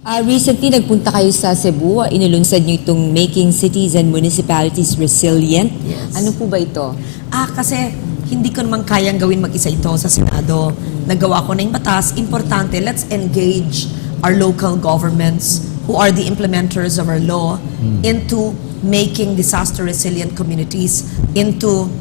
Recently, nagpunta kayo sa Cebu. Inilunsad niyo itong Making Cities and Municipalities Resilient. Yes. Ano po ba ito? Kasi hindi ko naman kayang gawin mag-isa ito sa Senado. Nagawa ko na yung batas. Importante, let's engage our local governments who are the implementers of our law into making disaster resilient communities, into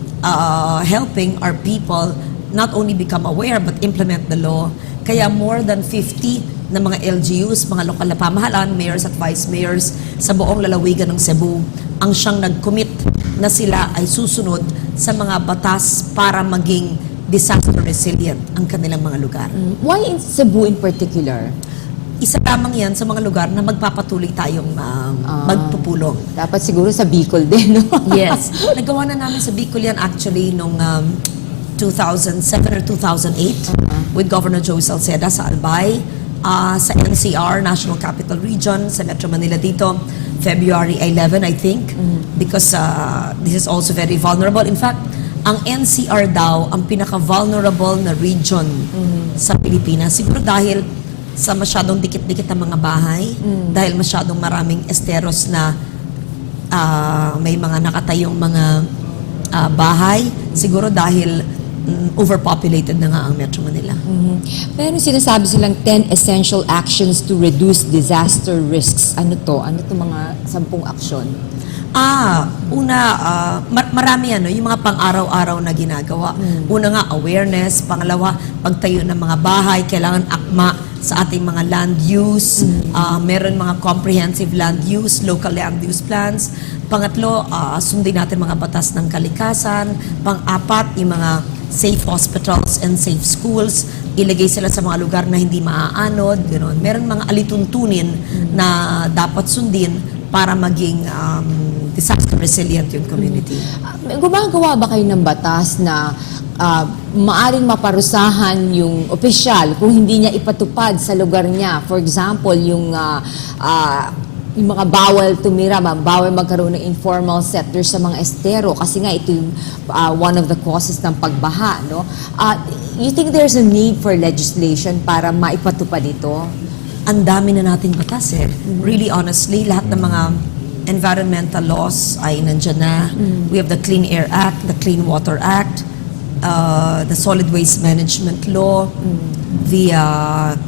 helping our people not only become aware but implement the law. Kaya more than 50 na mga LGUs, mga lokal na pamahalaan, mayors at vice mayors sa buong lalawigan ng Cebu ang siyang nag-commit na sila ay susunod sa mga batas para maging disaster resilient ang kanilang mga lugar. Why in Cebu in particular? Isa lamang yan sa mga lugar na magpapatuloy tayong magpupulong. Dapat siguro sa Bicol din, no? Yes. Nagawa na namin sa Bicol yan actually nung 2007 or 2008 with Governor Joey Salceda sa Albay, sa NCR, National Capital Region, sa Metro Manila dito, February 11, I think, because this is also very vulnerable. In fact, ang NCR daw ang pinaka-vulnerable na region sa Pilipinas. Siguro dahil sa masyadong dikit-dikit na mga bahay, dahil masyadong maraming esteros na may mga nakatayong mga bahay, siguro dahil overpopulated na nga ang Metro Manila. Pero sinasabi silang 10 essential actions to reduce disaster risks. Ano to? Ano to mga 10 aksyon? Marami yung mga pang-araw-araw na ginagawa. Una nga, awareness. Pangalawa, pagtayo ng mga bahay, kailangan akma sa ating mga land use. Meron mga comprehensive land use, local land use plans. Pangatlo, sundin natin mga batas ng kalikasan. Pang-apat, yung mga safe hospitals and safe schools. Ilagay sila sa mga lugar na hindi maaanod. Ganoon. Meron mga alituntunin na dapat sundin para maging disaster resilient yung community. Gumagawa ba kayo ng batas na maaring maparusahan yung opisyal kung hindi niya ipatupad sa lugar niya? For example, yung mga bawal tumira, bawal magkaroon ng informal settlers sa mga estero kasi nga ito yung one of the causes ng pagbaha, no? You think there's a need for legislation para maipatupad ito? Ang dami na nating batas Really honestly, lahat ng mga environmental laws ay nandyan na. We have the Clean Air Act, the Clean Water Act, the Solid Waste Management Law, the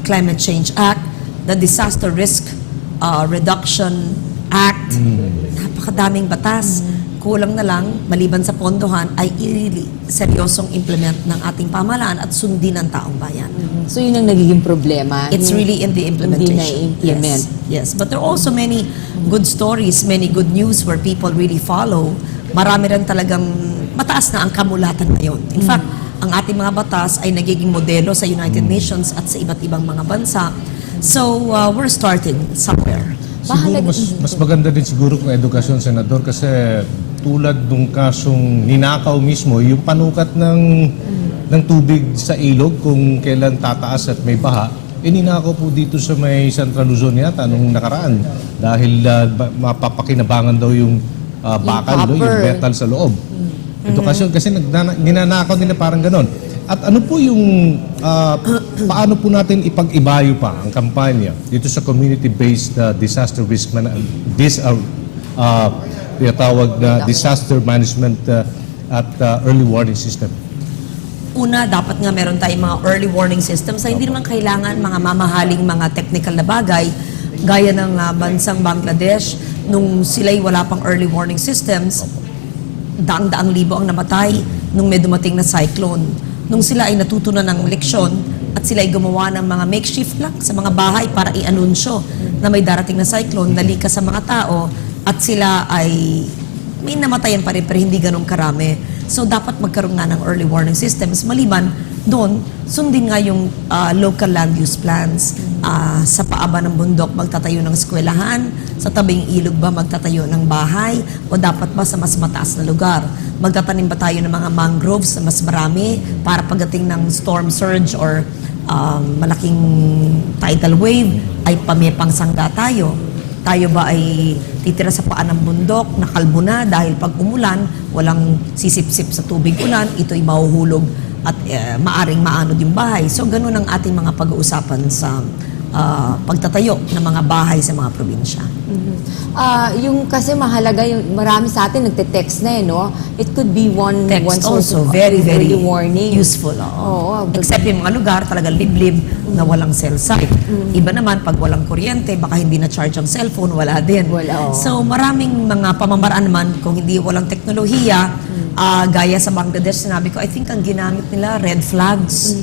Climate Change Act, the Disaster Risk Reduction Act. Napakadaming batas. Kulang na lang, maliban sa pondohan, ay seryosong implement ng ating pamahalaan at sundin ng taong bayan. So yun ang nagiging problema. It's really in the implementation. Hindi na-implement. Yes. But there are also many good stories, many good news where people really follow. Marami rin talagang mataas na ang kamulatan ngayon. In fact, ang ating mga batas ay nagiging modelo sa United Nations at sa iba't ibang mga bansa. So, we're starting somewhere. Siguro mas maganda din siguro kung edukasyon, Senador, kasi tulad nung kasong ninakaw mismo, yung panukat ng tubig sa ilog kung kailan tataas at may baha, ninakaw po dito sa may Central Luzon yata nung nakaraan dahil mapapakinabangan daw yung bakal, yung metal sa loob. Edukasyon kasi ninanakaw nila parang ganon. At ano po yung, paano po natin ipag-ibayo pa ang kampanya dito sa community-based disaster risk tawag na disaster management at early warning system? Una, dapat nga meron tayong mga early warning systems na hindi naman kailangan mga mamahaling mga technical na bagay gaya ng bansang Bangladesh. Nung sila'y wala pang early warning systems, daang-daang libo ang namatay nung may dumating na cyclone. Nung sila ay natutunan ng leksyon at sila ay gumawa ng mga makeshift lang sa mga bahay para i-anunsyo na may darating na cyclone, nalikas sa mga tao at sila ay may namatayan pa rin pero hindi ganun karami. So dapat magkaroon nga ng early warning systems. Maliban doon, sundin nga yung local land use plans. Sa paaba ng bundok, magtatayo ng eskwelahan. Sa tabing ilog ba, magtatayo ng bahay? O dapat ba sa mas mataas na lugar? Magtatanim ba tayo ng mga mangroves na mas marami para pagdating ng storm surge or malaking tidal wave, ay pamepang sangga tayo? Tayo ba ay titira sa paan ng bundok, nakalbo na dahil pag umulan, walang sisip-sip sa tubig ulan, ito'y mahuhulog at maaring maanod yung bahay. So, ganun ang ating mga pag-uusapan sa pagtatayo ng mga bahay sa mga probinsya. Yung kasi mahalaga yung marami sa atin nagte-text na no. It could be one Text source also, of very, very early warning. useful. Oo. Except yung mga lugar, talagang liblib na walang cell site. Iba naman, pag walang kuryente, baka hindi na-charge ang cellphone, wala din. Wala, oo. So, maraming mga pamamaraan naman, kung hindi walang teknolohiya, gaya sa Bangladesh, sinabi ko, I think ang ginamit nila, red flags.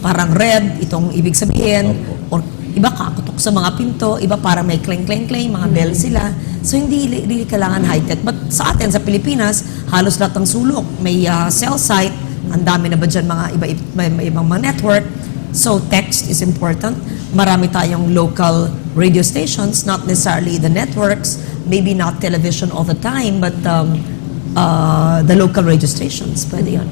Parang red, itong ibig sabihin, or iba kakutok sa mga pinto, iba parang may clang-clang-clang, mga bell sila. So, hindi really kailangan high-tech. But sa atin, sa Pilipinas, halos lahat ng sulok. May cell site, ang dami na ba dyan mga ibang mga network. So, text is important. Marami tayong local radio stations, not necessarily the networks, maybe not television all the time, but the local radio stations. Pwede yun.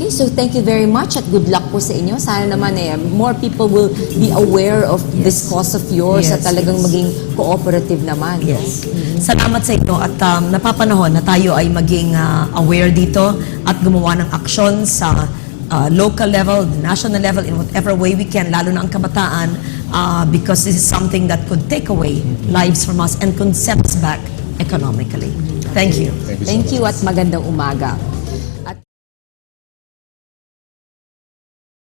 Okay, so thank you very much at good luck po sa inyo. Sana naman more people will be aware of this cause of yours at Yes, talagang maging cooperative naman. Yes. Salamat sa ito at napapanahon na tayo ay maging aware dito at gumawa ng aksyon sa local level, national level, in whatever way we can, lalo na ang kabataan, because this is something that could take away lives from us and could set us back economically. Thank you. Thank you at magandang umaga.